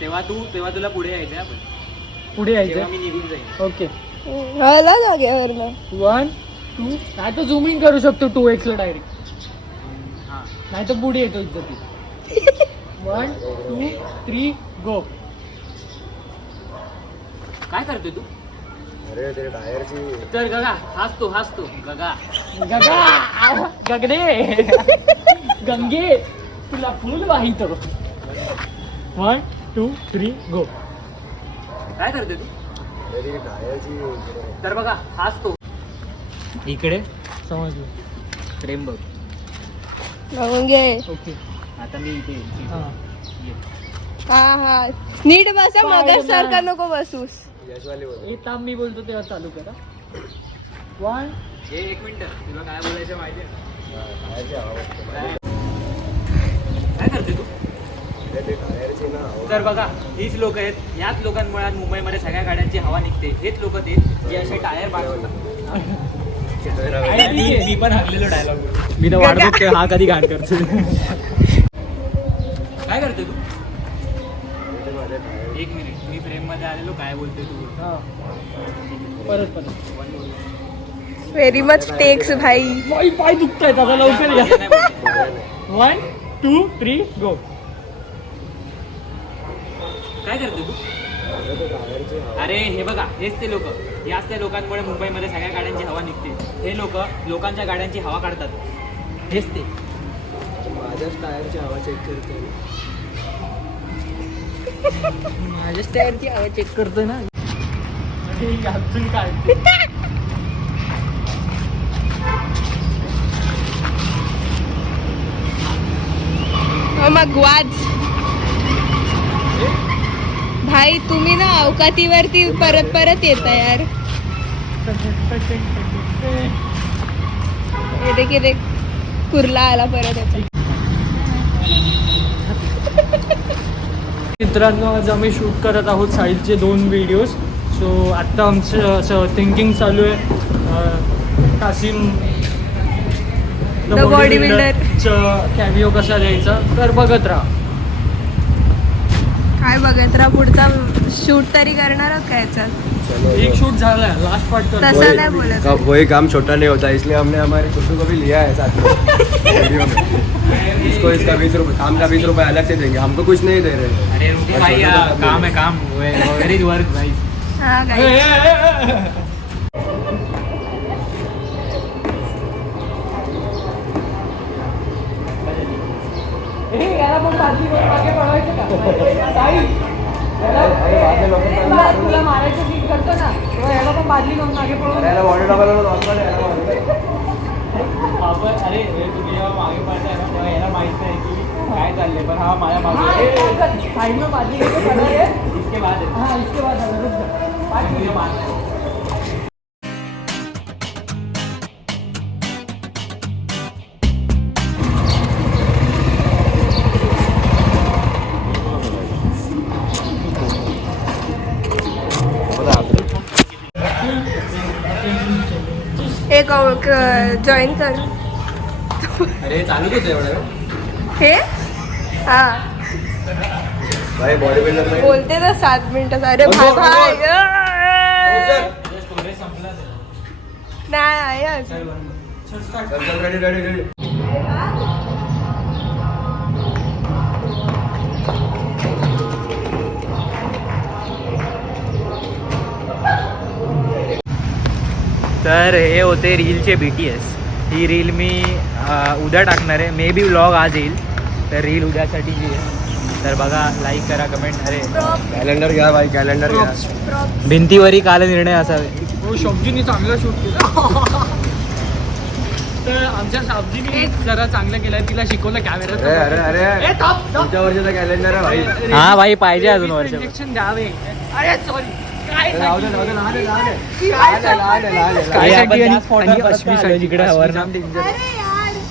तेव्हा तुला पुढे यायचं आपण पुढे तेव्हा यायचं. मी निघून जाईल. ओके हळला जागेवर ना 1 2 नाही तर झूम इन करू शकतो 2x ला डायरेक्ट. हा नाही तर पुढे येतो इज्जती. 1 2 3 गो. काय करतोय तू? अरे ते टायरची तर गगा हसतो गगा. गगा गगडे गंगे तुला फुल वाहितो. 1 2 3 गो. काय करतोय तू? अरे ती टायरची तर बघा हसतो इकडे समजलं. प्रेम बघ. बघून घे. ओके आता मी इथे हा. ये. हा नीट बसा मगर सारखा नको बसूस. यशवाली बोल. हे ताम मी बोलतो तेव्हा चालू करा. 1 हे एक मिनिट तुला काय बोलायचं माहिती आहे? टायरची हवा बघतो. काय करते तू? अरे ते टायरची ना हवा. तर बघा हीच लोक आहेत. याच लोकांमुळे आज मुंबईमध्ये सगळ्या गाड्यांची हवा निघते. हेच लोक ते जे असे टायर पाठवतात. मी पण हरलेलो डायलॉग. मी तर वाट बघतोय हा कधी घाण करतो. काय करते तू? ते माझ्या टायर एक मिनिट मी फ्रेम मध्ये आलेलो. काय बोलतोय तू? हा परत परत. व्हेरी मच टेक्स भाई. पाय पाय दुखतायत आता लवकर या. नाही बोलत. 1 2 3 गो. काय करते तू? अरे ते टायरची हवा. अरे हे बघा हेच ते लोक. याच त्या लोकांमुळे मुंबईमध्ये सगळ्या गाड्यांची हवा निघते. हे लोक लोकांच्या गाड्यांची हवा काढतात. हेच ते. माझ्याच टायरची हवा चेक करते. माझ्याच टायरची हवा चेक करतोय ना. अजून काय मग वाज भाई तुम्ही ना अवकातीवरती परत परत येता यार. हे देख कुर्ला आला परत याचा. मित्रांनो आज आम्ही शूट करत आहोत साईडचे 2 व्हिडिओज. सो आत्ता आमचं असं थिंकिंग चालू आहे कासिम The bodybuilder. कॅमिओ कसा द्यायचा तर बघत राहा. काय बघत राहा पुढचा शूट तरी करणार आहोत का याच्यात. चलो एक शूट झालाय लास्ट पार्ट कर. तसं नाही बोलत. वही काम छोटा नहीं होता इसलिए हमने हमारे खुशबू को भी लिया है साथ में वीडियो में. इसको इसका 20 रुपये काम का 20 रुपये अलग से देंगे. हमको कुछ नहीं दे रहे. अरे रुको भाई काम है काम. वेरी वर्क भाई. हा काय याला पण बादली करून मागे पळवायचं का? साई, तुला मारायचं सीट करतो ना तेव्हा याला पण बादली करून मागे पळवून. आपण अरे तुम्ही जेव्हा मागे पडताय ना तेव्हा याला माहित नाही की काय चाललंय. पण हा माझ्या मागे साईड में बादली करके खड़ा है. इसके बाद है. हाँ इसके बाद आला, रुक जा. मुझे मारना है. एक जॉईन कर. अरे चालूच होतं एवढं. हे हा भाई बॉडी बिल्डर में बोलते ना 7 मिनिटं. अरे भाई भाई स्टोरेज संपला. नाही आहे अजून. चल रेडी रेडी रेडी. तर हे होते रीलचे BTS. ही रील मी उद्या टाकणार आहे. मे बी व्लॉग आज येईल. तर रील उद्यासाठी जी आहे. तर बघा लाईक करा कमेंट. अरे कॅलेंडर घ्या भाई कॅलेंडर घ्या. भिंतीवरही काल निर्णय असावे. हो शब्जीने चांगला शूट केला. तर आमच्या साबजीने जरा चांगलं केलं. तिला शिकवलं अरे कॅमेरा. अरे अरे पुढच्या वर्षाचा कॅलेंडर आहे भाई. हा भाई पाहिजे अजून वर्ष. इंजेक्शन द्यावे. अरे सॉरी लाव दे, लाव दे, लाव दे, लाव दे. जिकडे वरनं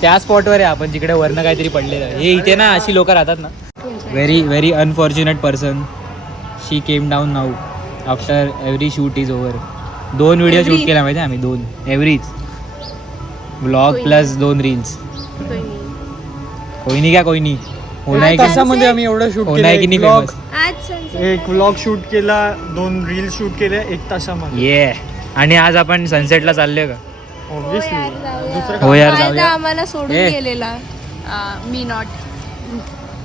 त्या स्पॉटवर आहे आपण जिकडे वरनं काहीतरी पडलेलं. हे इथे ना अशी लोक राहतात ना. Very very unfortunate person. She came down now after every shoot is over. 2 video shoot केला माहिती आम्ही. 2 एव्हरीज व्लॉग प्लस 2 रील्स. कोई नहीं क्या कोई नहीं होना है. कसं म्हणजे आम्ही एवढं शूट होना है की नाही फेमस. आज एक व्लॉग शूट केला, 2 रील शूट केल्या 1 तासामध्ये. ये आणि आज आपण सनसेटला चाललोय का? ऑब्विसली दुसरं हो यार काल तर जाऊया. आम्हाला सोडून ए. गेलेला मी नॉट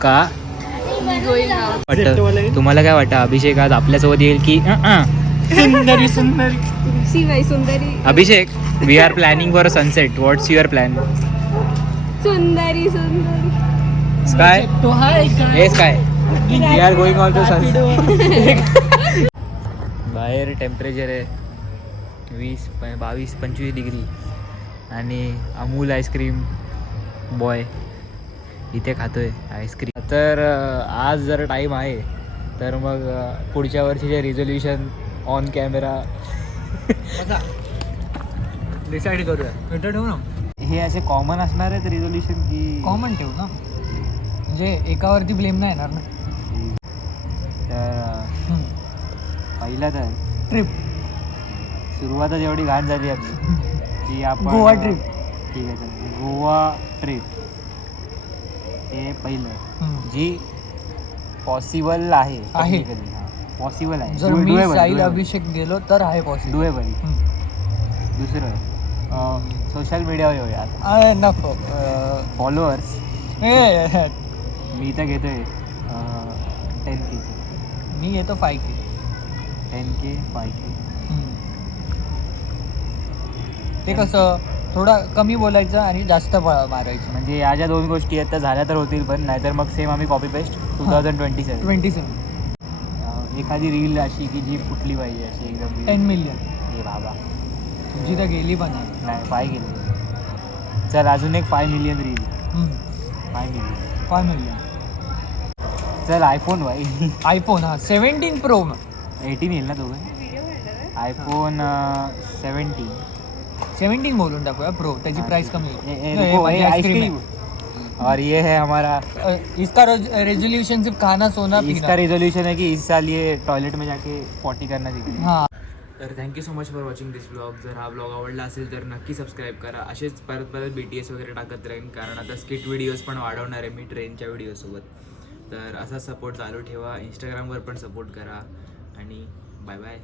का मी गोईंग आउट. वाटतं तुम्हाला काय वाटतं अभिषेक आज आपल्यासोबत येईल की सुंदरी Sundari. Shivaay Sundari Abhishek we are planning for sunset. What's your plan? Sundari Sundari Sky hey Sky we are going on to sunset. बाहेर टेम्परेचर आहे 22-25 डिग्री आणि अमूल आईस्क्रीम बॉय इथे खातोय आईस्क्रीम. तर आज जर टाईम आहे तर मग पुढच्या वर्षीचे रिझोल्युशन ऑन कॅमेरा डिसाईड करूया. ट्विटर ठेवू ना, हे असे कॉमन असणार आहेत रिझोल्युशन की कॉमन ठेवू ना, म्हणजे एकावरती ब्लेम नाही येणार ना. तर पहिलं तर ट्रिप सुरुवातच एवढी घाण झाली आपली की आपण गोवा ट्रिप. ठीक आहे चल गोवा ट्रिप हे पहिलं जी पॉसिबल आहे आहे. पॉसिबल आहे. जर मी साहिल अभिषेक गेलो तर आहे पॉसिबल. डुएबल. दुसरं सोशल मीडियावर येऊया आता. नको फॉलोअर्स मी तर घेतोय 10K. मी येतो 5K. 10K 5K. ते कसं थोडा कमी बोलायचं आणि जास्त मारायचं. म्हणजे या ज्या 2 गोष्टी आहेत त्या झाल्या तर होतील, पण नाहीतर मग सेम आम्ही कॉपी पेस्ट 2027. 27 एखादी रील अशी की जी फुटली पाहिजे अशी एकदम 10 मिलियन. हे बाबा तुझी तर गेली पण आहे. नाही 5 गेले. चल अजून एक 5 मिलियन रील. 5 मिलियन. चल आयफोन भाई आयफोन 17 प्रो 18 येईल ना तो आयफोन 17 बोलून टाकूया प्रो. त्याची प्राइस कमी ये आइसक्रीम. और ये है हमारा इसका रेजोल्यूशन सिर्फ खाना सोना इसका रेजोल्यूशन है कि इस साल ये टॉयलेट में जाके पॉटी करना सीखेंगे. हाँ. तर thank you so much for watching this blog. जर हा ब्लॉग आवडला असेल तर नक्की सबस्क्राईब करा. असेच परत BTS वगैरे टाकत राहीन, कारण आता स्किट व्हिडिओज पण वाढवणार आहे मी ट्रेनच्या व्हिडिओसोबत. तर असा सपोर्ट चालू ठेवा. इंस्टाग्रामवर पण सपोर्ट करा आणि बाय बाय.